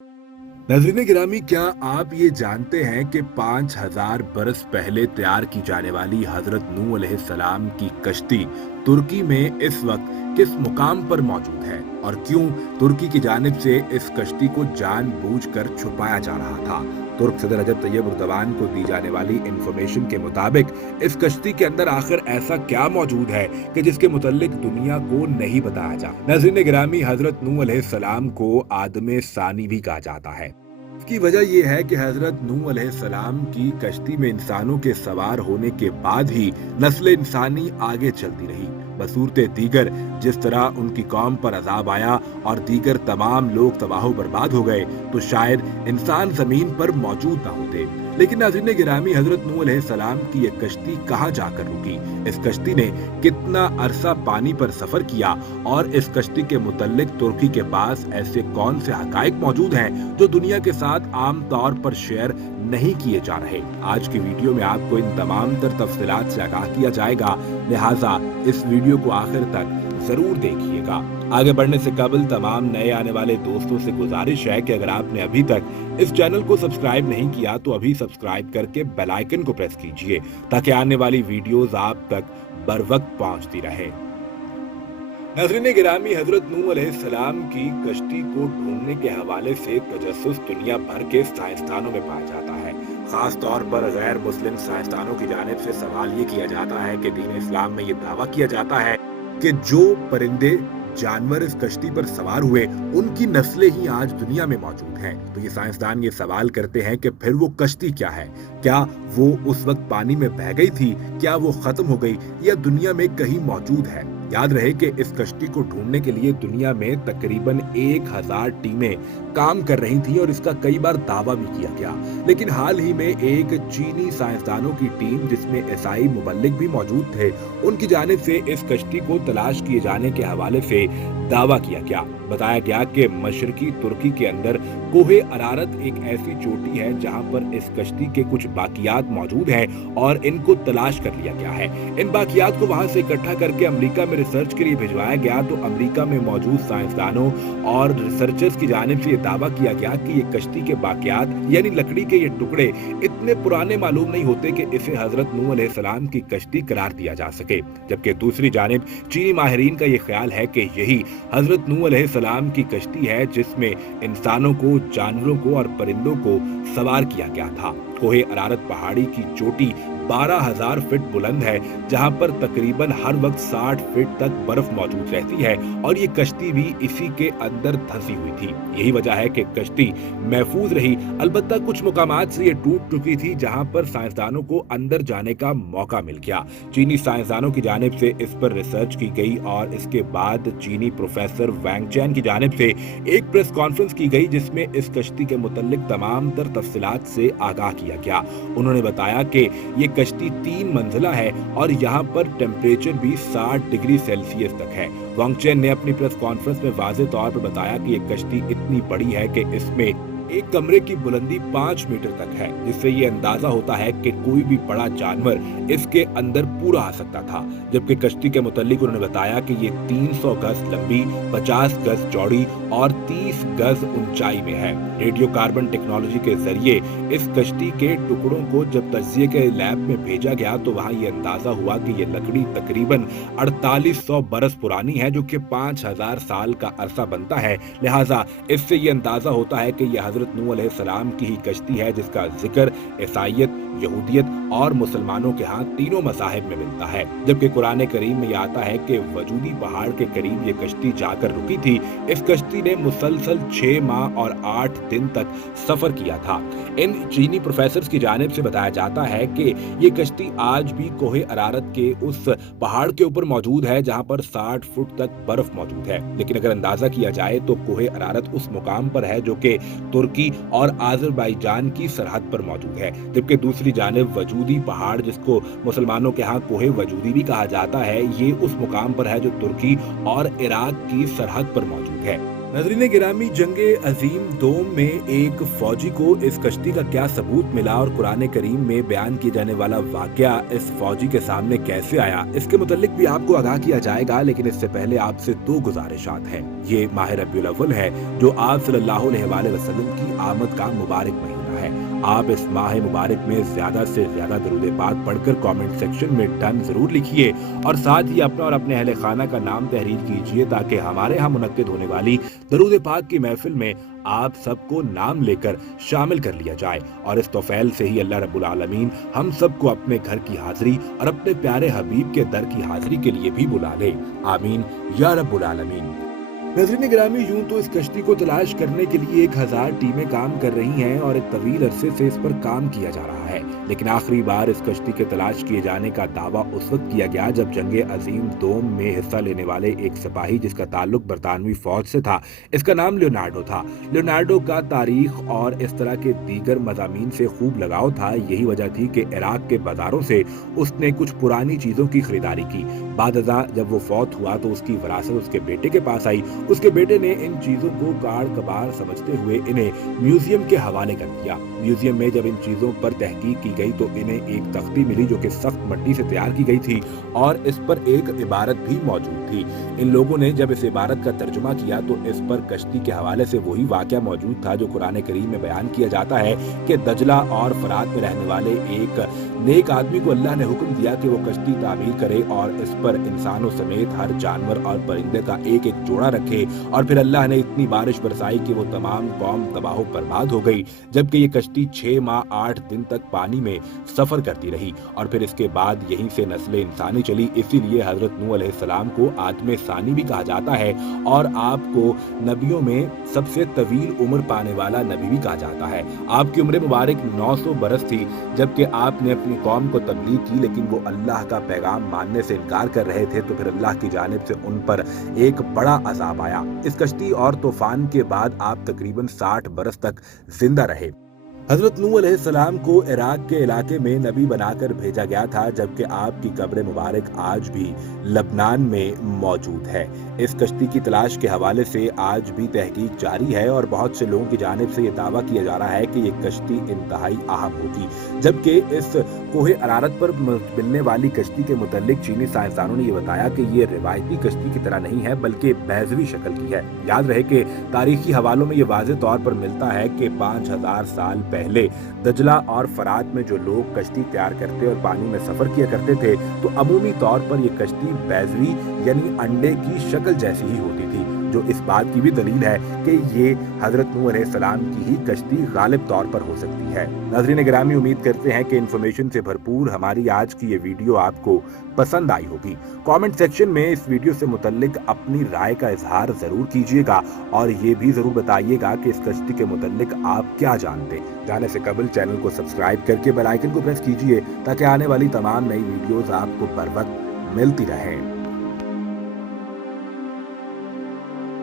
नाज़रीन गिरामी, क्या आप ये जानते हैं कि 5000 बरस पहले तैयार की जाने वाली हजरत नूह अलैहिस्सलाम की कश्ती तुर्की में इस वक्त किस मुकाम पर मौजूद है और क्यों तुर्की की जानिब से इस कश्ती को जानबूझकर छुपाया जा रहा था। तुर्क सदर रजब तैयब एर्दोगान को दी जाने वाली इंफॉर्मेशन के मुताबिक इस कश्ती के अंदर आखिर ऐसा क्या मौजूद है कि जिसके मुतल्लिक दुनिया को नहीं बताया जा। नाज़रीन गिरामी, हजरत नूह अलैहिस्सलाम को आदम सानी भी कहा जाता है। इसकी वजह यह है कि हजरत नूह अलैहिस्सलाम की कश्ती में इंसानों के सवार होने के बाद ही नस्ल इंसानी आगे चलती रही। बसूरते दीगर जिस तरह उनकी कौम पर अजाब आया और दीगर तमाम लोग तबाह बर्बाद हो गए तो शायद इंसान जमीन पर मौजूद ना होते। लेकिन नाज़रीन गिरामी, हजरत नूह अलैहिस्सलाम की ये कश्ती कहाँ जाकर रुकी, इस कश्ती ने कितना अरसा पानी पर सफर किया और इस कश्ती के मुतल्लिक तुर्की के पास ऐसे कौन से हकायक मौजूद हैं जो दुनिया के साथ आम तौर पर शेयर नहीं किए जा रहे। आज की वीडियो में आपको इन तमाम तर तफसीलात से आगाह किया जाएगा, लिहाजा इस वीडियो को आखिर तक जरूर देखिएगा। आगे बढ़ने से कबल तमाम नए आने वाले दोस्तों से गुजारिश है कि अगर आपने अभी तक इस चैनल को सब्सक्राइब नहीं किया तो अभी सब्सक्राइब करके बेल आइकन को प्रेस कीजिए ताकि आने वाली वीडियोस आप तक बर वक्त पहुंचती रहे। नाज़रीन गिरामी, हजरत नूह अलैहिस्सलाम की कश्ती को ढूंढने के हवाले से तजस्सुस दुनिया भर के साइंसदानों में पाया जाता है। खास तौर पर गैर मुस्लिम साइंसदानों की जानिब से सवाल ये किया जाता है कि दीन इस्लाम में ये दावा किया जाता है कि जो परिंदे जानवर इस कश्ती पर सवार हुए उनकी नस्लें ही आज दुनिया में मौजूद हैं। तो ये साइंसदान ये सवाल करते हैं कि फिर वो कश्ती क्या है? क्या वो उस वक्त पानी में बह गई थी? क्या वो खत्म हो गई या दुनिया में कहीं मौजूद है? याद रहे कि इस कश्ती को ढूंढने के लिए दुनिया में तकरीबन 1000 टीमें काम कर रही थी और इसका कई बार दावा भी किया गया। लेकिन हाल ही में एक चीनी साइंसदानों की टीम जिसमें ईसाई मुबल्लिग भी मौजूद थे, उनकी जानिब से इस कश्ती को तलाश किए जाने के हवाले से दावा किया गया। बताया गया कि मशरकी तुर्की के अंदर कोहे अरारत एक ऐसी चोटी है जहां पर इस कश्ती के कुछ बाकियात मौजूद हैं और इनको तलाश कर लिया गया है। इन बाकियात को वहां से इकट्ठा करके अमेरिका में रिसर्च के लिए भिजवाया गया। तो अमेरिका में मौजूद साइंसदानों और रिसर्चर्स की जानिब से ये दावा किया गया कि ये कश्ती के बाकियात यानी लकड़ी के ये टुकड़े इतने पुराने मालूम नहीं होते कि इसे हजरत नूह अलैहिस्सलाम की कश्ती करार दिया जा सके। जबकि दूसरी जानिब चीनी माहिरीन का ये ख्याल है कि यही हजरत नूह अलैहिस्सलाम की कश्ती है जिसमें इंसानों को, जानवरों को और परिंदों को सवार किया गया था। कोहे अरारत पहाड़ी की चोटी 12000 फीट बुलंद है जहां पर तकरीबन हर वक्त 60 फीट तक बर्फ मौजूद रहती है और ये कश्ती भी इसी के अंदर धंसी हुई थी। यही वजह है कि कश्ती महफूज रही। अलबत्ता कुछ मुकामात से ये टूट चुकी थी जहां पर साइंसदानों को अंदर जाने का मौका मिल गया। चीनी साइंसदानों की जानिब से इस पर रिसर्च की गई और इसके बाद चीनी प्रोफेसर वैंग चैन की जानिब से एक प्रेस कॉन्फ्रेंस की गई जिसमें इस कश्ती के मुतल्लिक तमाम तर तफसीलात से आगाह किया गया। उन्होंने बताया कि ये कश्ती 3 मंजिला है और यहाँ पर टेम्परेचर भी 60 डिग्री सेल्सियस तक है। वांग चेन ने अपनी प्रेस कॉन्फ्रेंस में वाज़ेह तौर पर बताया कि ये कश्ती इतनी बड़ी है कि इसमें एक कमरे की बुलंदी 5 मीटर तक है, जिससे ये अंदाजा होता है कि कोई भी बड़ा जानवर इसके अंदर पूरा आ सकता था। जबकि कश्ती के मुतल्लिक उन्होंने बताया कि ये 300 गज लंबी, 50 गज चौड़ी और 30 गज ऊंचाई में है। रेडियो कार्बन टेक्नोलॉजी के जरिए इस कश्ती के टुकड़ों को जब तजिए के लैब में भेजा गया तो वहाँ ये अंदाजा हुआ कि ये लकड़ी तकरीबन 4800 बरस पुरानी है, जो कि 5000 साल का अरसा बनता है। लिहाजा इससे ये अंदाजा होता है कि यह हजरत नूह अलैहिस्सलाम की ही कश्ती है जिसका जिक्र ईसाईयत, यहूदियत और मुसलमानों के यहाँ तीनों मज़ाहिब में मिलता है। जबकि कुरान करीम में आता है कि वजूदी पहाड़ के करीब ये कश्ती जाकर रुकी थी। इस कश्ती ने मुसलसल 6 माह और 8 दिन तक सफर किया था। इन चीनी प्रोफेसर की जानिब से बताया जाता है कि ये कश्ती आज भी कोहे अरारत के उस पहाड़ के ऊपर मौजूद है जहाँ पर 60 फुट तक बर्फ मौजूद है। लेकिन अगर अंदाजा किया जाए तो कोहे अरारत उस मुकाम पर है जो कि तुर्की और आज़रबाईजान की सरहद पर मौजूद है। जबकि दूसरी जानिब वजूदी पहाड़, जिसको मुसलमानों के यहाँ कोहे वजूदी भी कहा जाता है, ये उस मुकाम पर है जो तुर्की और इराक की सरहद पर मौजूद है। नजरीन गिरामी, जंगे अजीम दोम में एक फौजी को इस कश्ती का क्या सबूत मिला और कुरान करीम में बयान किए जाने वाला वाकया इस फौजी के सामने कैसे आया, इसके मुतालिक भी आपको आगाह किया जाएगा। लेकिन इससे पहले आपसे दो गुजारिशात हैं। ये माह रबीउल अव्वल है, जो आप सल्लल्लाहु अलैहि वसल्लम की आमद का मुबारक महीना है। आप इस माह मुबारक में ज्यादा से ज्यादा दरूद पाक पढ़कर कमेंट सेक्शन में डन जरूर लिखिए और साथ ही अपना और अपने अहले खाना का नाम तहरीर कीजिए, ताकि हमारे यहाँ मुनक्किद होने वाली दरूद पाक की महफिल में आप सबको नाम लेकर शामिल कर लिया जाए और इस तौफील से ही अल्लाह रब्बुल आलमीन हम सबको अपने घर की हाजिरी और अपने प्यारे हबीब के दर की हाजिरी के लिए भी बुला ले। आमीन या रब्बुल आलमीन। नजरीन गिरामी, यूं तो इस कश्ती को तलाश करने के लिए 1000 टीमें काम कर रही हैं और एक तवील अरसे से इस पर काम किया जा रहा है, लेकिन आखिरी बार इस कश्ती के तलाश किए जाने का दावा उस वक्त किया गया जब जंगे अजीम दोम में हिस्सा लेने वाले एक सिपाही, जिसका ताल्लुक बरतानवी फौज से था, इसका नाम लियोनार्डो था। लियोनार्डो का तारीख और इस तरह के दीगर मज़ामीन से खूब लगाव था। यही वजह थी कि इराक के बाजारों से उसने कुछ पुरानी चीजों की खरीदारी की। बादअज़ा जब वो फौत हुआ तो उसकी विरासत उसके बेटे के पास आई। उसके बेटे ने इन चीजों को कार कबार समझते हुए इन्हें म्यूजियम के हवाले कर दिया। म्यूजियम में जब इन चीजों पर तहकीक की गई तो इन्हें एक तख्ती मिली जो कि सख्त मिट्टी से तैयार की गई थी और इस पर एक इबारत भी मौजूद थी। इन लोगों ने जब इस इबारत का तर्जुमा किया तो इस पर कश्ती के हवाले से वही वाकया मौजूद था जो कुरान करीम में बयान किया जाता है कि दजला और फरात में रहने वाले एक नेक आदमी को अल्लाह ने हुक्म दिया कि वो कश्ती तामीर करे और इस पर इंसानों समेत हर जानवर और परिंदे का एक एक जोड़ा रखे, और फिर अल्लाह ने इतनी बारिश बरसाई कि वो तमाम कौम तबाह बर्बाद हो गई, जबकि ये कश्ती 6 माह 8 दिन तक पानी में सफर करती रही और फिर इसके बाद यहीं से नस्ल इंसानी चली। इसीलिए हजरत नूह अलैहिस्सलाम को आदम सानी भी कहा जाता है और आपको नबियों में सबसे तवील उम्र पाने वाला नबी भी कहा जाता है। आपकी उम्र मुबारक 900 बरस थी, जबकि आपने अपनी कौम को तबलीग की, लेकिन वो अल्लाह का पैगाम मानने से इनकार कर रहे थे, तो फिर अल्लाह की जानिब से उन पर एक बड़ा अजाब आया। इस कश्ती और तूफान के बाद आप तकरीबन 60 बरस तक जिंदा रहे। हजरत नूह अलैहिस्सलाम को इराक के इलाके में नबी बनाकर भेजा गया था, जबकि आपकी कब्र मुबारक आज भी लबनान में मौजूद है। इस कश्ती की तलाश के हवाले से आज भी तहकीक जारी है और बहुत से लोगों की जानिब से ये दावा किया जा रहा है कि ये कश्ती इंतहाई अहम होगी, जबकि इस कोहे अरारत पर मिलने वाली कश्ती के मुतालिक चीनी साइंसदानों ने ये बताया कि ये रिवायती कश्ती की तरह नहीं है बल्कि बैजवी शक्ल की है। याद रहे कि तारीखी हवालों में ये वाज़ेह तौर पर मिलता है कि 5000 साल पहले दजला और फरात में जो लोग कश्ती तैयार करते और पानी में सफर किया करते थे, तो अमूमी तौर पर ये कश्ती बैजवी यानी अंडे की शक्ल जैसी ही होती थी, जो इस बात की भी दलील है कि ये हजरत नूह अलैहिस्सलाम की ही कश्ती गालिब तौर पर हो सकती है। नाज़रीन गिरामी, उम्मीद करते हैं कि इन्फॉर्मेशन से भरपूर हमारी आज की ये वीडियो आपको पसंद आई होगी। कमेंट सेक्शन में इस वीडियो से मुतल्लिक अपनी राय का इजहार जरूर कीजिएगा और ये भी जरूर बताइएगा कि इस कश्ती के मुतल्लिक आप क्या जानते हैं। जाने से कबल चैनल को सब्सक्राइब करके बेल आइकन को प्रेस कीजिए ताकि आने वाली तमाम नई वीडियोस आपको बर वक्त मिलती रहें।